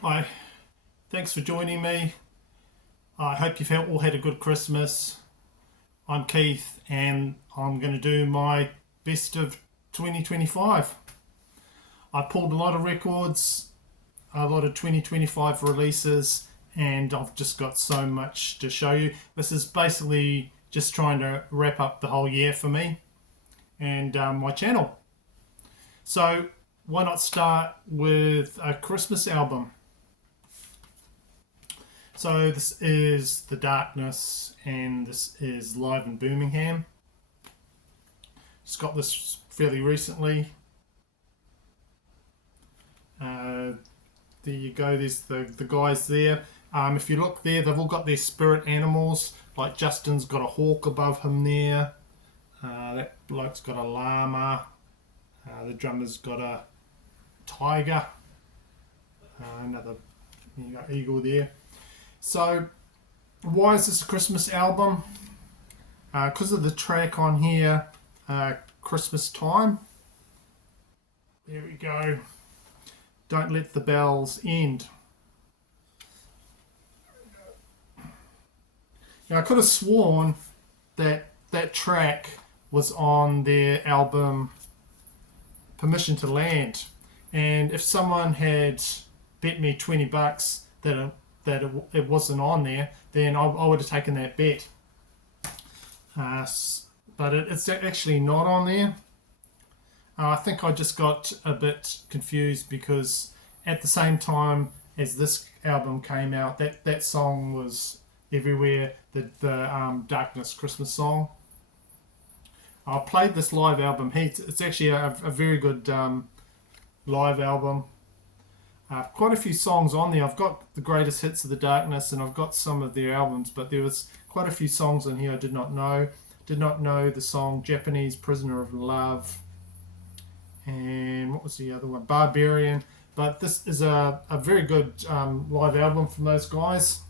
Hi, thanks for joining me. I hope you've all had a good Christmas. I'm Keith and I'm going to do my best of 2025. I pulled a lot of records, a lot of 2025 releases, and I've just got so much to show you. This is basically just trying to wrap up the whole year for me and my channel. So, why not start with a Christmas album? So this is The Darkness and this is live in Birmingham. Just got this fairly recently. There you go, there's the guys there. If you look there, they've all got their spirit animals. Like Justin's got a hawk above him there. That bloke's got a llama. The drummer's got a tiger. Another you got eagle there. So, why is this a Christmas album? Because of the track on here, Christmas Time. There we go. Don't Let the Bells End. Now, I could have sworn that that track was on their album Permission to Land. And if someone had bet me $20 that it wasn't on there, then I would have taken that bet. But it's actually not on there. I think I just got a bit confused because at the same time as this album came out, that song was everywhere, the Darkness Christmas song. I played this live album. It's actually a very good live album. Quite a few songs on there. I've got the greatest hits of the Darkness, and I've got some of their albums, but there was quite a few songs on here I did not know. Did not know the song Japanese Prisoner of Love, and what was the other one? Barbarian. But this is a very good live album from those guys.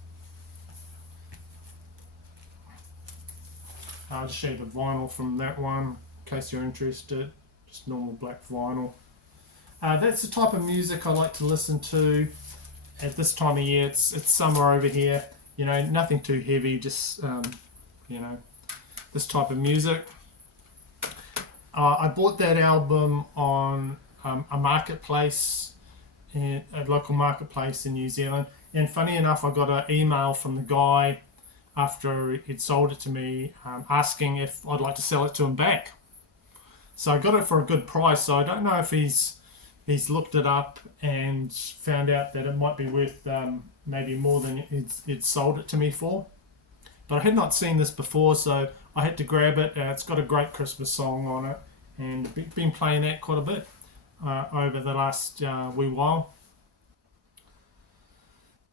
I'll just show you the vinyl from that one in case you're interested. Just normal black vinyl. That's the type of music I like to listen to at this time of year. It's summer over here. You know, nothing too heavy. Just this type of music. I bought that album on a marketplace, a local marketplace in New Zealand. And funny enough, I got an email from the guy after he'd sold it to me, asking if I'd like to sell it to him back. So I got it for a good price. So I don't know if he's looked it up and found out that it might be worth maybe more than it's sold it to me for. But I had not seen this before, so I had to grab it. It's got a great Christmas song on it, and been playing that quite a bit over the last wee while.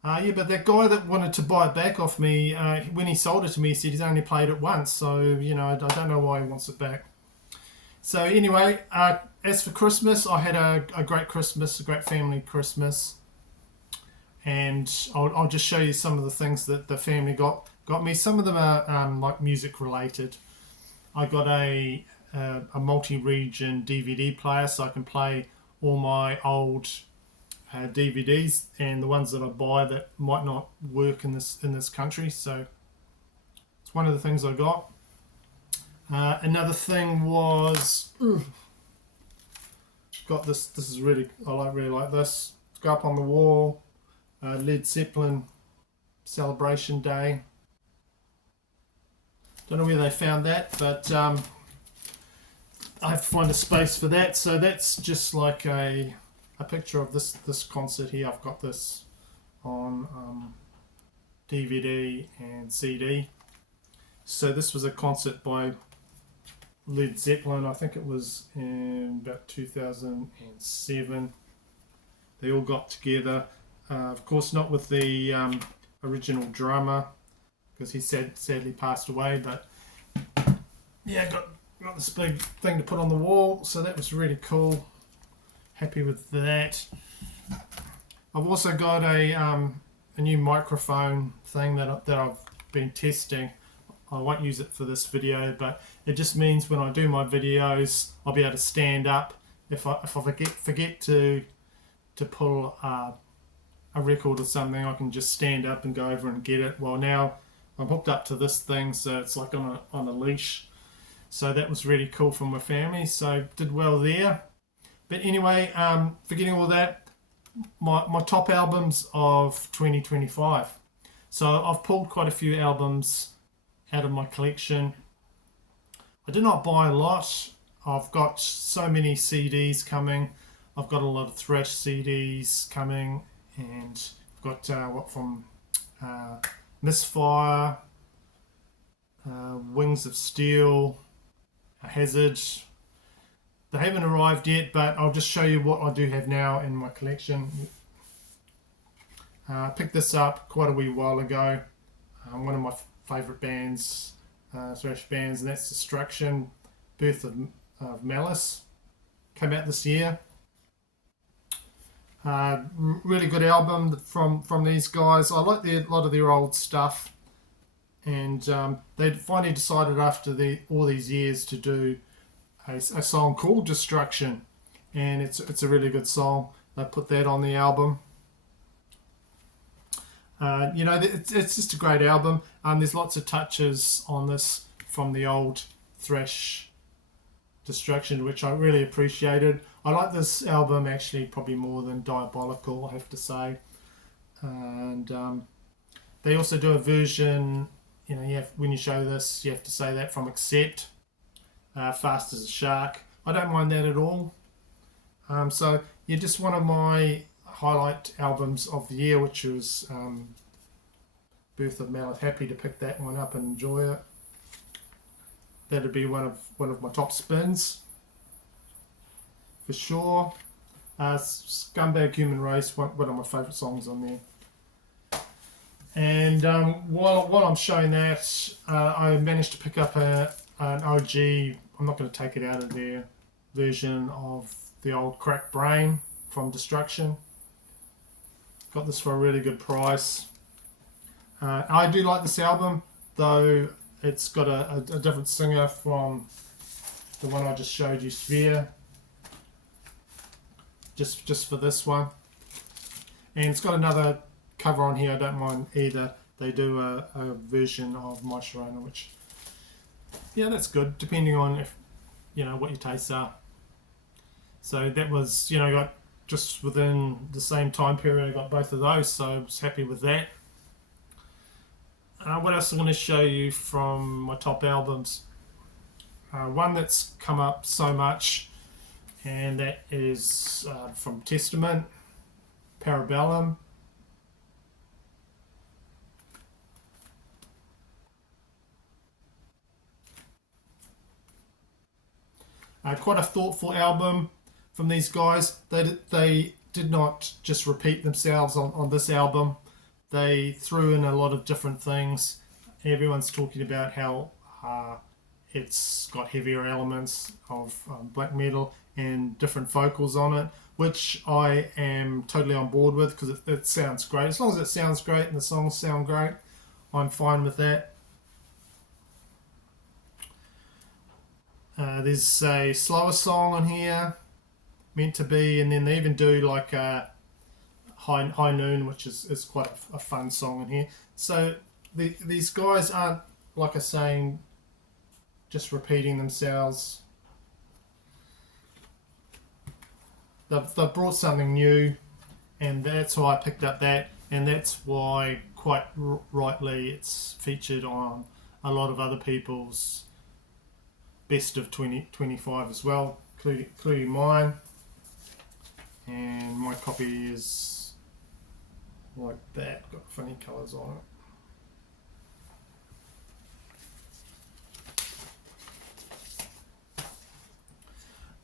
But that guy that wanted to buy it back off me, when he sold it to me, he said he's only played it once, so I don't know why he wants it back. So anyway, as for Christmas, I had a great Christmas, a great family Christmas, and I'll just show you some of the things that the family got me. Some of them are like music related. I got a multi-region DVD player, so I can play all my old DVDs and the ones that I buy that might not work in this country. So it's one of the things I got. Another thing was got this. This is really really like this. It's go up on the wall. Led Zeppelin Celebration Day. Don't know where they found that, but I have to find a space for that. So that's just like a picture of this concert here. I've got this on DVD and CD. So this was a concert by Led Zeppelin. I think it was in about 2007. They all got together. Of course, not with the original drummer, because he sadly passed away. But yeah, got this big thing to put on the wall, so that was really cool. Happy with that. I've also got a new microphone thing that I've been testing. I won't use it for this video, but it just means when I do my videos, I'll be able to stand up. If I forget to pull a a record or something, I can just stand up and go over and get it. Well, now I'm hooked up to this thing, so it's like on a leash. So that was really cool for my family. So did well there. But anyway, forgetting all that, my top albums of 2025. So I've pulled quite a few albums out of my collection. I did not buy a lot. I've got so many CDs coming. I've got a lot of thrash CDs coming, and I've got what from Misfire, Wings of Steel, Hazard. They haven't arrived yet, but I'll just show you what I do have now in my collection. I picked this up quite a wee while ago. One of my favourite bands, thrash bands, and that's Destruction, Birth of Malice. Came out this year. Really good album from these guys. I like a lot of their old stuff, and they finally decided after all these years to do a song called Destruction, and it's a really good song. They put that on the album. It's just a great album. There's lots of touches on this from the old thrash Destruction, which I really appreciated. I like this album actually probably more than Diabolical, I have to say. And they also do a version, when you show this, you have to say that from Accept, Fast as a Shark. I don't mind that at all. So yeah, just one of my highlight albums of the year, which was Birth of Malice. Happy to pick that one up and enjoy it. That'd be one of my top spins for sure. Scumbag Human Race, one of my favourite songs on there. And while I'm showing that, I managed to pick up an OG. I'm not going to take it out of their version of the old Crack Brain from Destruction. Got this for a really good price. I do like this album, though it's got a different singer from the one I just showed you, Sphere. Just for this one. And it's got another cover on here, I don't mind either. They do a version of My Sharona, which, yeah, that's good, depending on if what your tastes are. So that was, got just within the same time period, I got both of those, so I was happy with that. What else I'm going to show you from my top albums? One that's come up so much, and that is from Testament, Parabellum. Quite a thoughtful album from these guys. They did not just repeat themselves on this album. They threw in a lot of different things. Everyone's talking about how it's got heavier elements of black metal and different vocals on it, which I am totally on board with because it sounds great. As long as it sounds great and the songs sound great, I'm fine with that. There's a slower song on here, Meant to Be, and then they even do like a High Noon, which is quite a fun song in here. So these guys aren't, like I was saying, just repeating themselves. They've brought something new, and that's why I picked up that, and that's why quite rightly it's featured on a lot of other people's best of 2025 as well, including mine. And my copy is like that, got funny colours on it.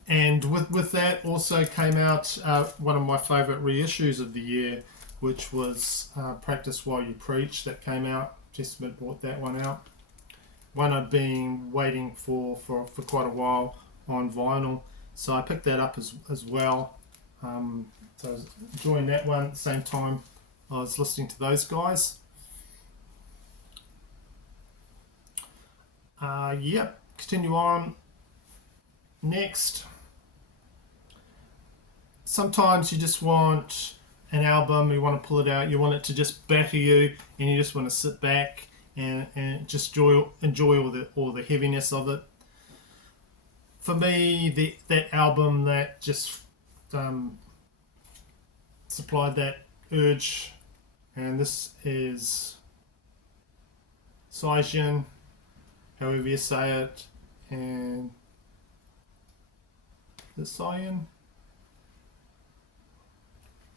And with that also came out one of my favourite reissues of the year, which was Practice While You Preach. That came out. Testament brought that one out. One I've been waiting for quite a while on vinyl. So I picked that up as well. So I was enjoying that one at the same time I was listening to those guys. Yep, continue on. Next. Sometimes you just want an album, you want to pull it out, you want it to just batter you, and you just want to sit back and just enjoy all the heaviness of it. For me, that album that just supplied that urge, and this is Saijin, however you say it, and the Cyan,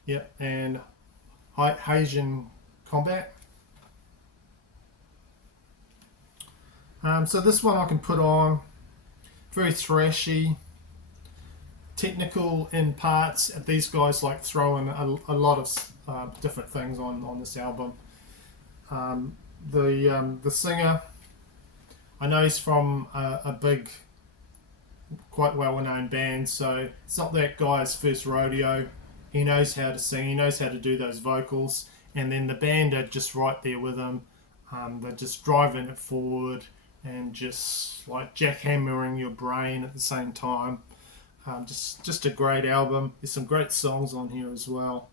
yep, and Heijin Combat. So this one I can put on, very thrashy, technical in parts. These guys like throw in a lot of different things on this album. The singer, I know he's from a big, quite well-known band, so it's not that guy's first rodeo. He knows how to sing, he knows how to do those vocals, and then the band are just right there with him. They're just driving it forward and just like jackhammering your brain at the same time. Just a great album. There's some great songs on here as well.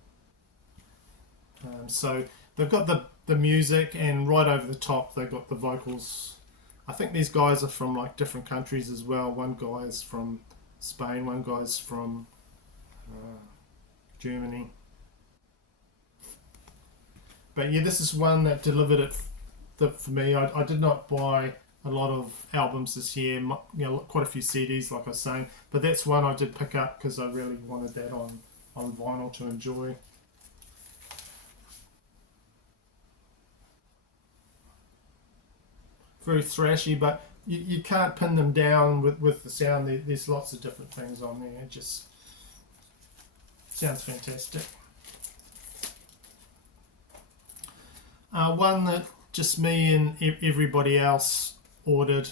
So they've got the music, and right over the top they've got the vocals. I think these guys are from like different countries as well. One guy is from Spain, one guy's from Germany. But yeah, this is one that delivered it for me. I did not buy a lot of albums this year, quite a few CDs like I was saying, but that's one I did pick up because I really wanted that on vinyl to enjoy. Very thrashy, but you can't pin them down with the sound. There's lots of different things on there. It just sounds fantastic. One that just me and everybody else ordered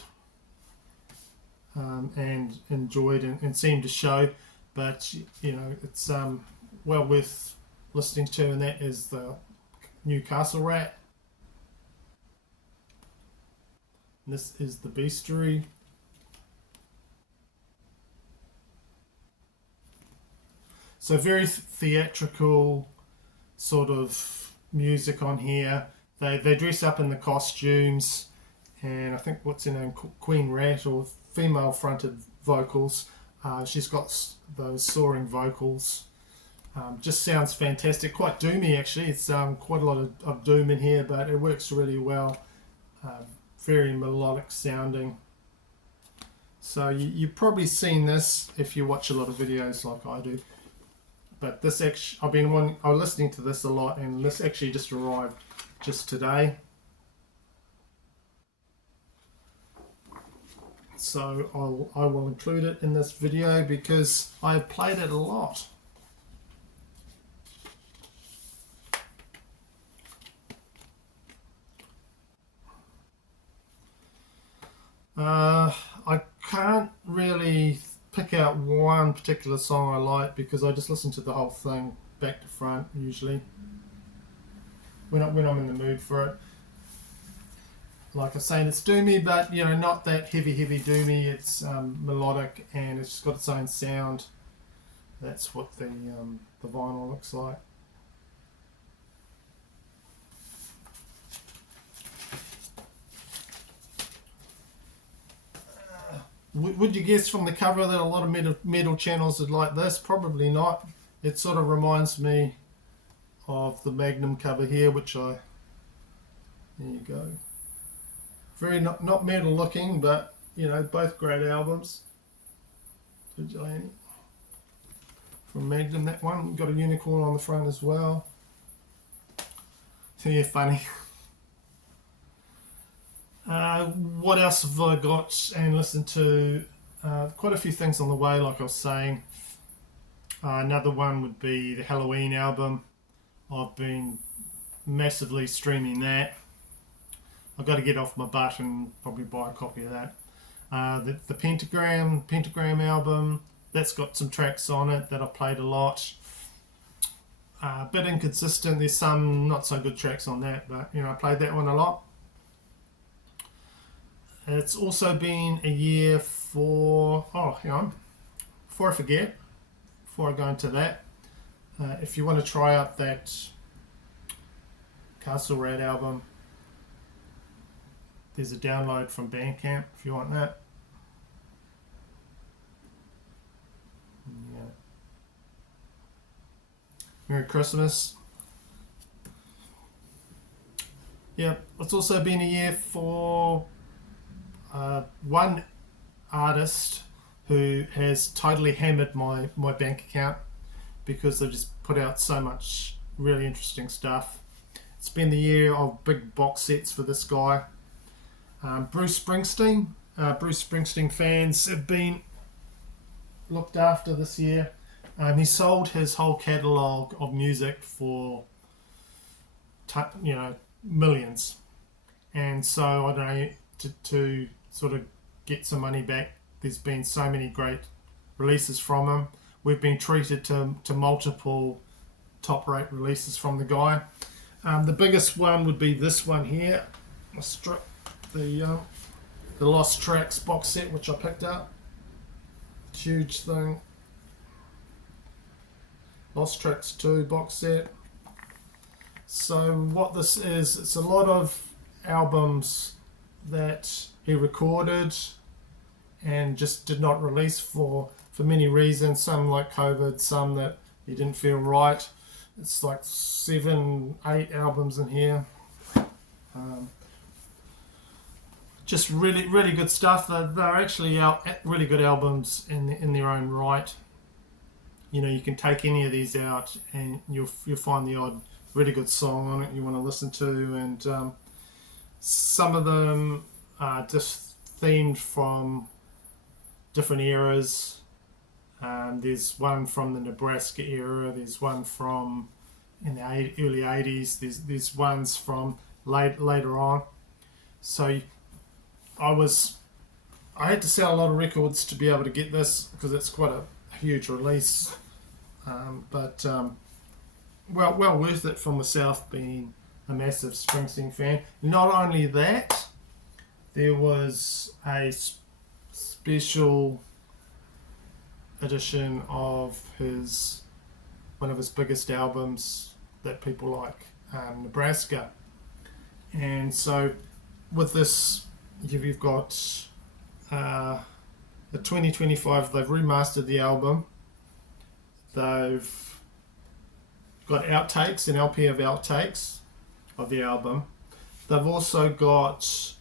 and enjoyed and seemed to show, but it's well worth listening to, and that is the Newcastle Rat. And this is the Beastery. So very theatrical sort of music on here. They dress up in the costumes, and I think what's her name, Queen Rat, or female fronted vocals. She's got those soaring vocals. Just sounds fantastic. Quite doomy actually. It's quite a lot of doom in here, but it works really well. Very melodic sounding. So you've probably seen this if you watch a lot of videos like I do. But this actually, I was listening to this a lot, and this actually just arrived just today. So I will include it in this video because I've played it a lot. I can't really pick out one particular song I like because I just listen to the whole thing back to front usually when I'm in the mood for it. Like I was saying, it's doomy, but not that heavy doomy. It's melodic, and it's just got its own sound. That's what the vinyl looks like. Would you guess from the cover that a lot of metal channels would like this? Probably not. It sort of reminds me of the Magnum cover here, which there you go. Very not metal looking, but both great albums. Vigilante from Magnum, that one. Got a unicorn on the front as well. So yeah, funny. What else have I got and listened to? Quite a few things on the way, like I was saying. Another one would be the Halloween album. I've been massively streaming that. I've got to get off my butt and probably buy a copy of that. The Pentagram album, that's got some tracks on it that I played a lot. A bit inconsistent. There's some not so good tracks on that, but I played that one a lot. It's also been a year before I forget, before I go into that, If you want to try out that Castle Rat album, there's a download from Bandcamp if you want that. Yeah. Merry Christmas. Yeah, it's also been a year for one artist who has totally hammered my bank account because they just put out so much really interesting stuff. It's been the year of big box sets for this guy. Bruce Springsteen. Bruce Springsteen fans have been looked after this year. He sold his whole catalogue of music for millions, and so I don't know, to sort of get some money back, there's been so many great releases from him. We've been treated to multiple top rate releases from the guy. The biggest one would be this one here, the Lost Tracks box set, which I picked up. Huge thing. Lost Tracks 2 box set. So what this is, it's a lot of albums that he recorded and just did not release for many reasons. Some like COVID, some that he didn't feel right. It's like 7, 8 albums in here. Just really, really good stuff. They're actually really good albums in their own right. You know, you can take any of these out and you'll find the odd really good song on it you want to listen to, and some of them are just themed from different eras. There's one from the Nebraska era, there's one from in the early 80s, there's ones from later on. So I had to sell a lot of records to be able to get this because it's quite a huge release, but well worth it for myself, being a massive Springsteen fan. Not only that, there was a special edition of one of his biggest albums that people like, Nebraska. And so with this, you've got the 2025, they've remastered the album. They've got outtakes, an LP of outtakes of the album. They've also got,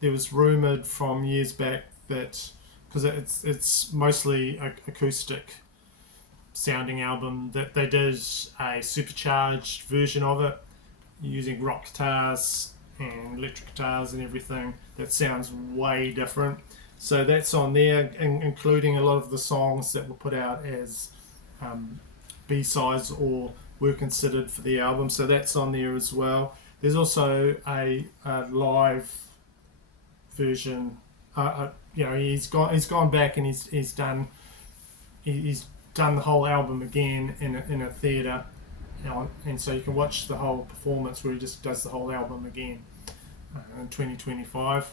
there was rumoured from years back that, because it's mostly acoustic sounding album, that they did a supercharged version of it using rock guitars and electric guitars and everything that sounds way different. So that's on there, including a lot of the songs that were put out as B-sides or were considered for the album. So that's on there as well. There's also a live version. He's gone back and he's done the whole album again in a theatre, and so you can watch the whole performance where he just does the whole album again in 2025.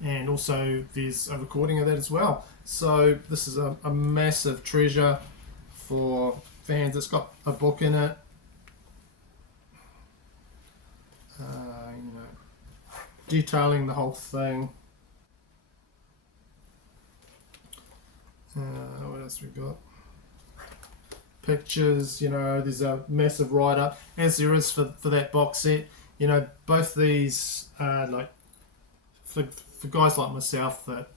And also there's a recording of that as well. So this is a massive treasure for fans. It's got a book in it, detailing the whole thing. What else we got? Pictures, there's a massive write-up, as there is for that box set. Both these like for guys like myself that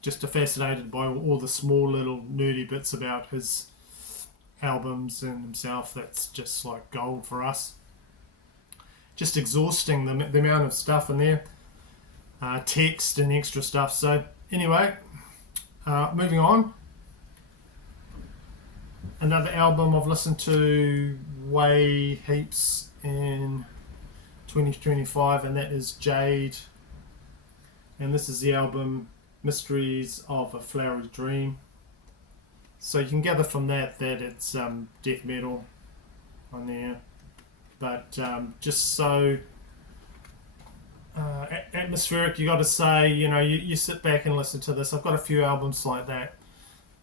just are fascinated by all the small little nerdy bits about his albums and himself. That's just like gold for us. Just exhausting the amount of stuff in there, text and extra stuff. So anyway, moving on. Another album I've listened to way heaps in 2025, and that is Jade. And this is the album Mysteries of a Flowery Dream. So you can gather from that it's death metal on there, but just so atmospheric. You got to say, you sit back and listen to this. I've got a few albums like that,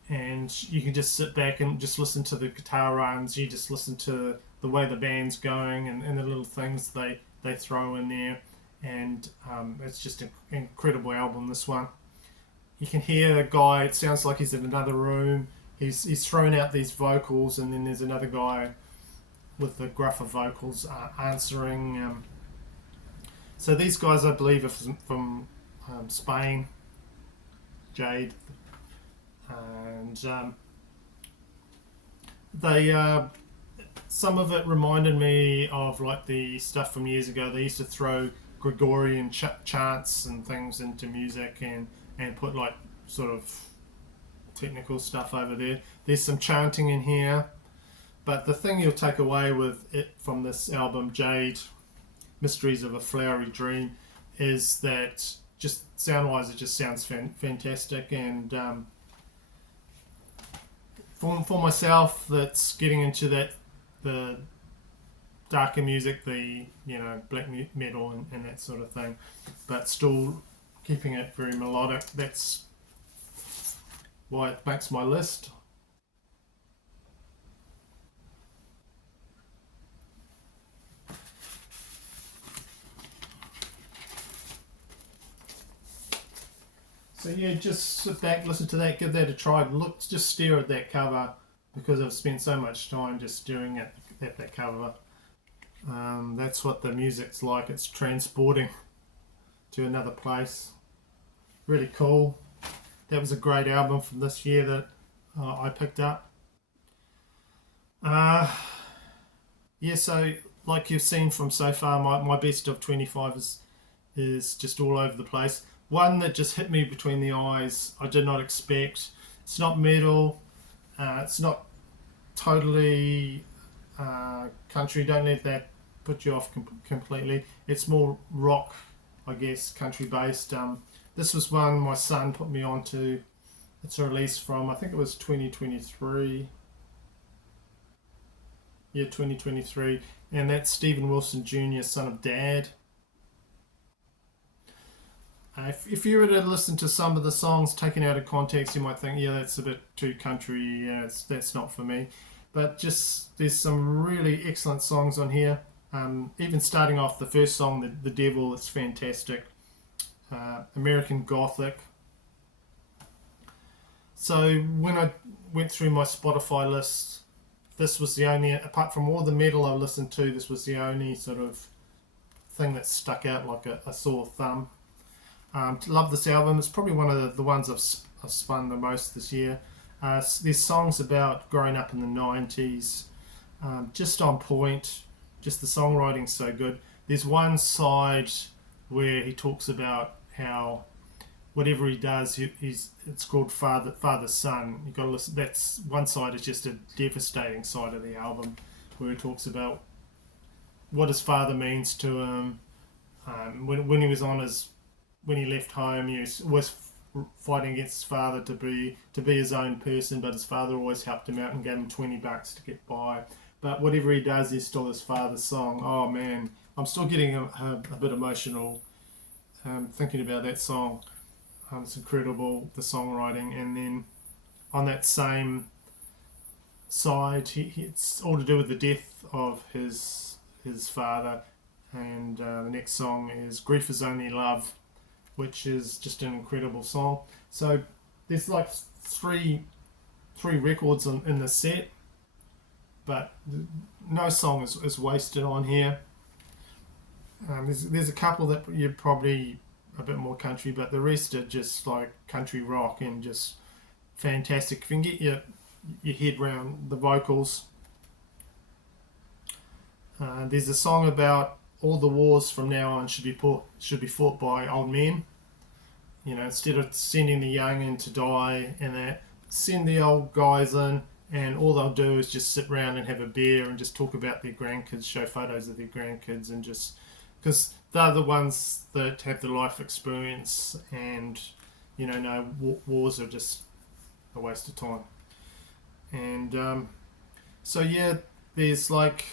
and you can just sit back and just listen to the guitar runs. You just listen to the way the band's going and the little things they throw in there, and it's just an incredible album. This one, you can hear the guy. It sounds like he's in another room. He's thrown out these vocals, and then there's another guy with the gruffer vocals answering. So these guys, I believe, are from Spain. Jade, and they some of it reminded me of like the stuff from years ago. They used to throw Gregorian chants and things into music and put like sort of technical stuff over there. There's some chanting in here, but the thing you'll take away with it from this album, Jade, Mysteries of a Flowery Dream, is that just sound-wise it just sounds fantastic. And for myself that's getting into the darker music, the black metal and that sort of thing, but still keeping it very melodic, that's why it makes my list. So yeah, just sit back, listen to that, give that a try. Look, just stare at that cover, because I've spent so much time just staring at that cover. That's what the music's like. It's transporting to another place. Really cool. That was a great album from this year that I picked up. Yeah, so like you've seen from so far, my best of 25 is just all over the place. One that just hit me between the eyes, I did not expect. It's not metal. It's not totally country. Don't let that put you off completely. It's more rock, I guess, country based. This was one my son put me onto. It's a release from, I think it was 2023. Yeah, 2023. And that's Steven Wilson Jr., Son of Dad. If you were to listen to some of the songs taken out of context, you might think, yeah, that's a bit too country, yeah, that's not for me. But just, there's some really excellent songs on here. Even starting off the first song, The Devil, it's fantastic. American Gothic. So when I went through my Spotify list, this was the only, apart from all the metal I listened to, this was the only sort of thing that stuck out like a sore thumb. Love this album. It's probably one of the ones I've spun the most this year. There's songs about growing up in the 90s, just on point. Just the songwriting's so good. There's one side where he talks about how whatever he does, it's called father son. You got to listen. That's one side is just a devastating side of the album, where he talks about what his father means to him. When he was on when he left home, he was fighting against his father to be his own person, but his father always helped him out and gave him $20 to get by. But whatever he does, he's still his father's song. Oh man, I'm still getting a bit emotional thinking about that song. It's incredible, the songwriting. And then on that same side, it's all to do with the death of his father. And the next song is Grief Is Only Love, which is just an incredible song. So there's like three records in the set, but no song is wasted on here. There's a couple that you're probably a bit more country, but the rest are just like country rock and just fantastic. If you can get your head around the vocals. There's a song about all the wars from now on should be fought by old men. Instead of sending the young in to die and that, send the old guys in, and all they'll do is just sit around and have a beer and just talk about their grandkids, show photos of their grandkids, and just because they're the ones that have the life experience, and no, wars are just a waste of time. And so yeah, there's like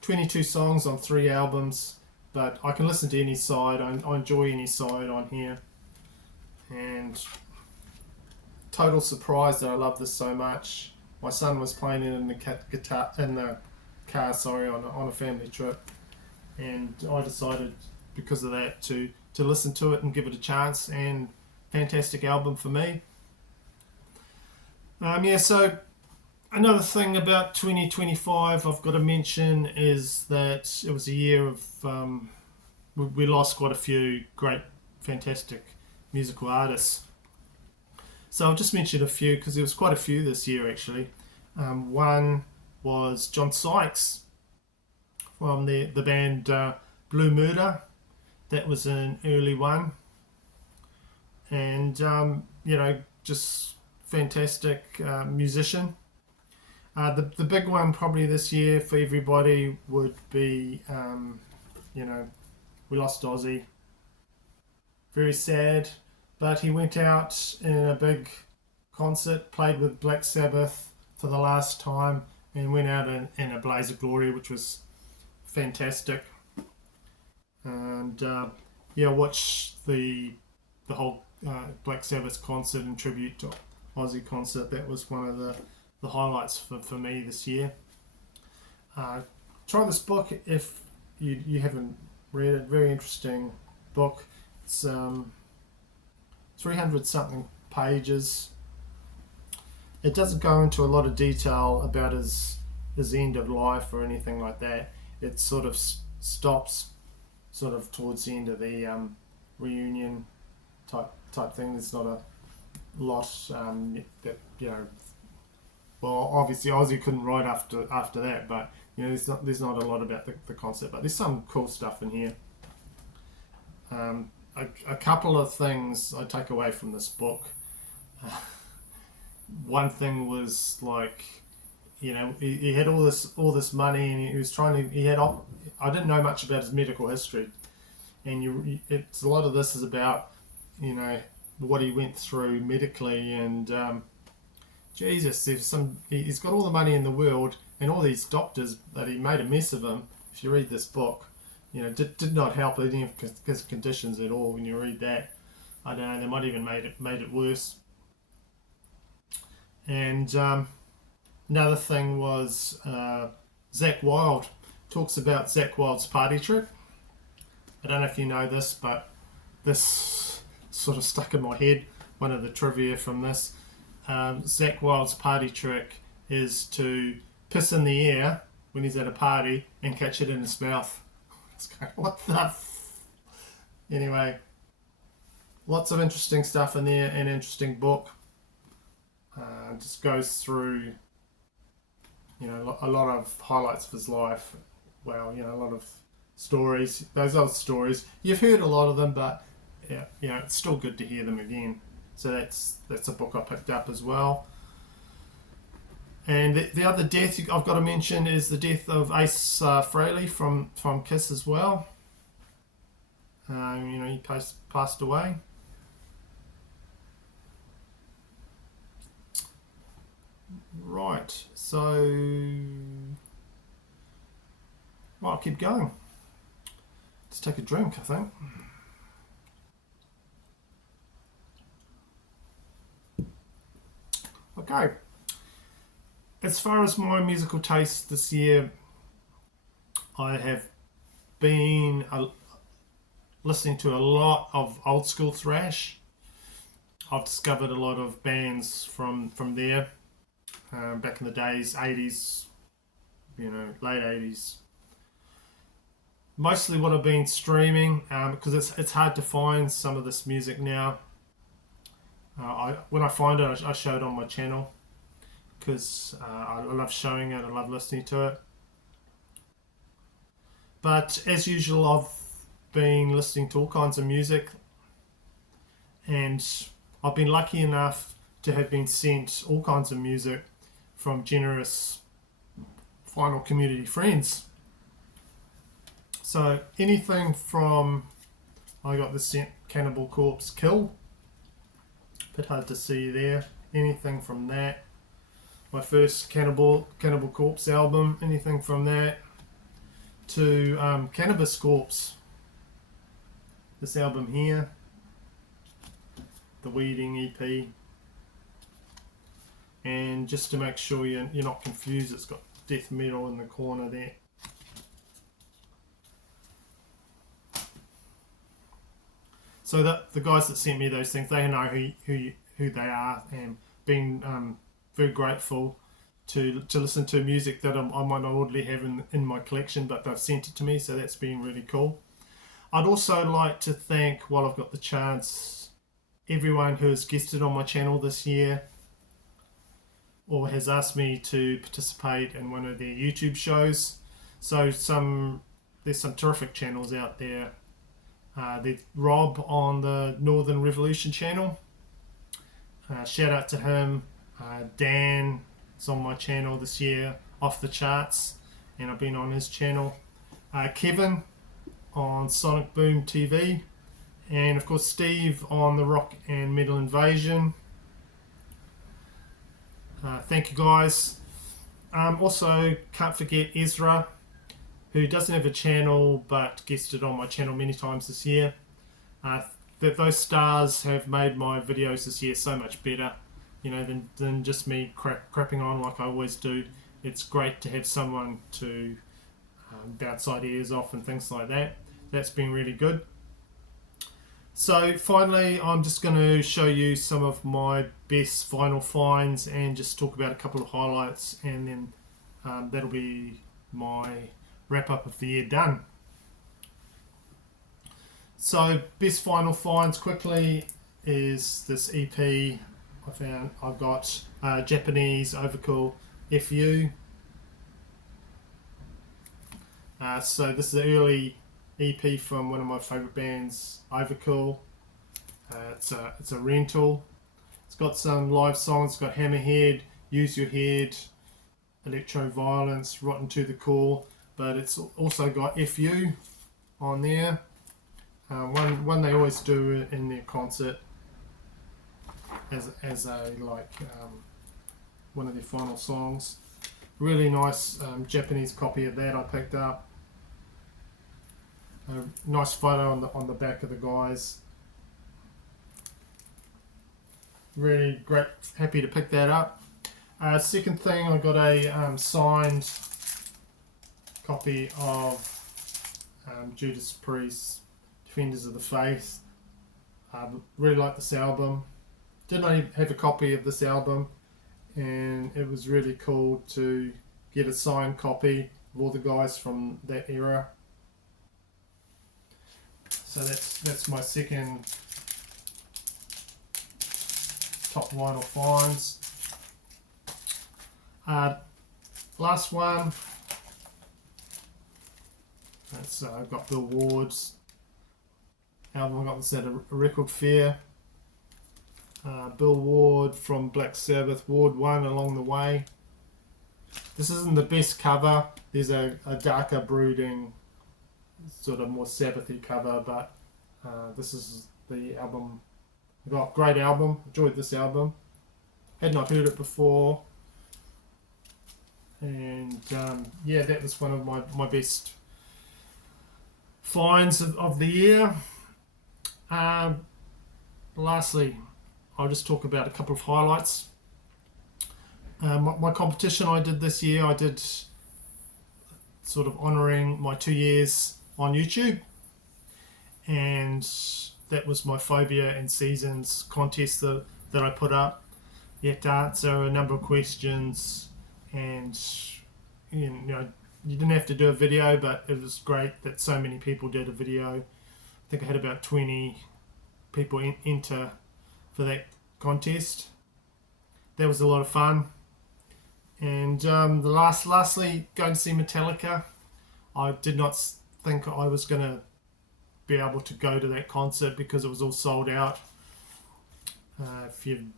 22 songs on 3 albums, but I can listen to any side. I enjoy any side on here. And total surprise that I love this so much. My son was playing it in the guitar in the car, sorry, on a family trip, and I decided because of that to listen to it and give it a chance. And fantastic album for me. Yeah, so another thing about 2025 I've got to mention is that it was a year of we lost quite a few great, fantastic musical artists. So I'll just mention a few because there was quite a few this year actually. One was John Sykes from the band Blue Murder. That was an early one, and just fantastic musician. The big one probably this year for everybody would be, we lost Ozzy. Very sad, but he went out in a big concert, played with Black Sabbath for the last time, and went out in a blaze of glory, which was fantastic. And watch the whole Black Sabbath concert and tribute to Ozzy concert. That was one of the highlights for me this year. Try this book if you haven't read it. Very interesting book. It's 300 something pages. It doesn't go into a lot of detail about his end of life or anything like that. It sort of stops sort of towards the end of the reunion type thing. There's not a lot that well, obviously Ozzy couldn't write after that, but there's not a lot about the concept, but there's some cool stuff in here. A couple of things I take away from this book. One thing was like, he had all this money, and he was trying to. I didn't know much about his medical history, and it's a lot of this is about what he went through medically, and Jesus, he's got all the money in the world, and all these doctors that he made a mess of him. If you read this book, did not help any of his conditions at all. When you read that, I don't know, they might even made it worse. And another thing was Zakk Wylde talks about Zakk Wylde's party trick. I don't know if you know this, but this sort of stuck in my head. One of the trivia from this. Zakk Wylde's party trick is to piss in the air when he's at a party and catch it in his mouth. It's kind of, what the Anyway, lots of interesting stuff in there, an interesting book. Just goes through, a lot of highlights of his life. Well, a lot of stories. Those old stories. You've heard a lot of them, but it's still good to hear them again. So that's a book I picked up as well. And the other death I've got to mention is the death of Ace Frehley from Kiss as well. He passed away. Right, so I'll keep going. Let's take a drink, I think. Okay. As far as my musical taste this year, I have been listening to a lot of old school thrash. I've discovered a lot of bands from there, back in the days, 80s, late 80s. Mostly what I've been streaming, because it's hard to find some of this music now. When I find it, I show it on my channel, because I love showing it, I love listening to it. But as usual, I've been listening to all kinds of music, and I've been lucky enough to have been sent all kinds of music from generous Final Community friends. So anything from, I got this sent Cannibal Corpse Kill, bit hard to see there, anything from that. My first Cannibal Corpse album, anything from that, to Cannabis Corpse, this album here, the Weeding EP. and just to make sure you're not confused, it's got death metal in the corner there. So that the guys that sent me those things, they know who they are, and been very grateful to listen to music that I might not already have in my collection, but they've sent it to me, so that's been really cool. I'd also like to thank, while I've got the chance, everyone who has guested on my channel this year or has asked me to participate in one of their YouTube shows. So there's some terrific channels out there. There's Rob on the Northern Revolution channel. Shout out to him. Dan is on my channel this year, Off the Charts, and I've been on his channel. Kevin on Sonic Boom TV, and of course Steve on the Rock and Metal Invasion. Thank you guys. Also can't forget Ezra, who doesn't have a channel but guested on my channel many times this year. Those stars have made my videos this year so much better, than just me crapping on like I always do. It's great to have someone to bounce ideas off and things like that. That's been really good. So finally, I'm just going to show you some of my best vinyl finds and just talk about a couple of highlights, and then that'll be my wrap up of the year done. So best vinyl finds quickly is this EP I found. I've got Japanese Overkill FU. So this is an early EP from one of my favourite bands, Overkill. It's a rental. It's got some live songs. It's got Hammerhead, Use Your Head, Electro Violence, Rotten to the Core, but it's also got FU on there. One they always do in their concert as a one of their final songs. Really nice Japanese copy of that I picked up. A nice photo on the back of the guys. Really great, happy to pick that up. Second thing, I got a signed copy of Judas Priest, Defenders of the Faith. Really like this album. Didn't only have a copy of this album, and it was really cool to get a signed copy of all the guys from that era. So that's my second top vinyl finds. Last one. That's I've got Bill Ward's album. I got this at a record fair. Bill Ward from Black Sabbath, Ward 1, Along the Way. This isn't the best cover. There's a darker, brooding, sort of more Sabbathy cover, but this is the album. I got a great album. Enjoyed this album. Had not heard it before, and yeah, that was one of my best finds of the year. Lastly, I'll just talk about a couple of highlights. My competition I did this year, I did sort of honouring my 2 years on YouTube, and that was my Phobia and Seasons contest that I put up. You had to answer a number of questions, and you didn't have to do a video, but it was great that so many people did a video. I think I had about 20 people enter for that contest. That was a lot of fun. And lastly, going to see Metallica. I did not think I was going to be able to go to that concert because it was all sold out. If you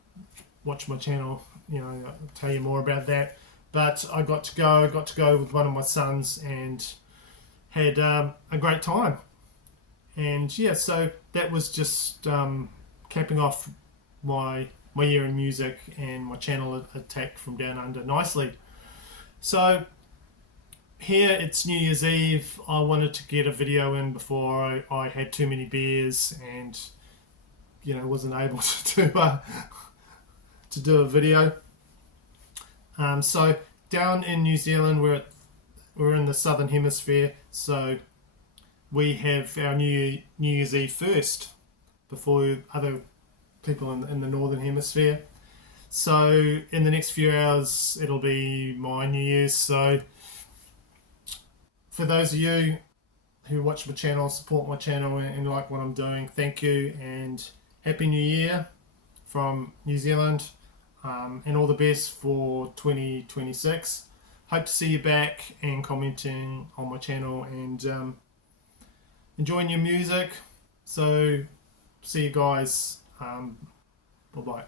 watch my channel, I'll tell you more about that. But I got to go with one of my sons and had a great time. And yeah, so that was just capping off my year in music, and my channel attacked from down under nicely. So here it's New Year's Eve. I wanted to get a video in before I had too many beers and wasn't able to do a video. So down in New Zealand, we're in the southern hemisphere, so we have our New Year's Eve first before other people in the northern hemisphere. So in the next few hours, it'll be my New Year's. So for those of you who watch my channel, support my channel, and like what I'm doing, thank you and Happy New Year from New Zealand, and all the best for 2026. Hope to see you back and commenting on my channel and enjoying your music. So see you guys. Bye bye.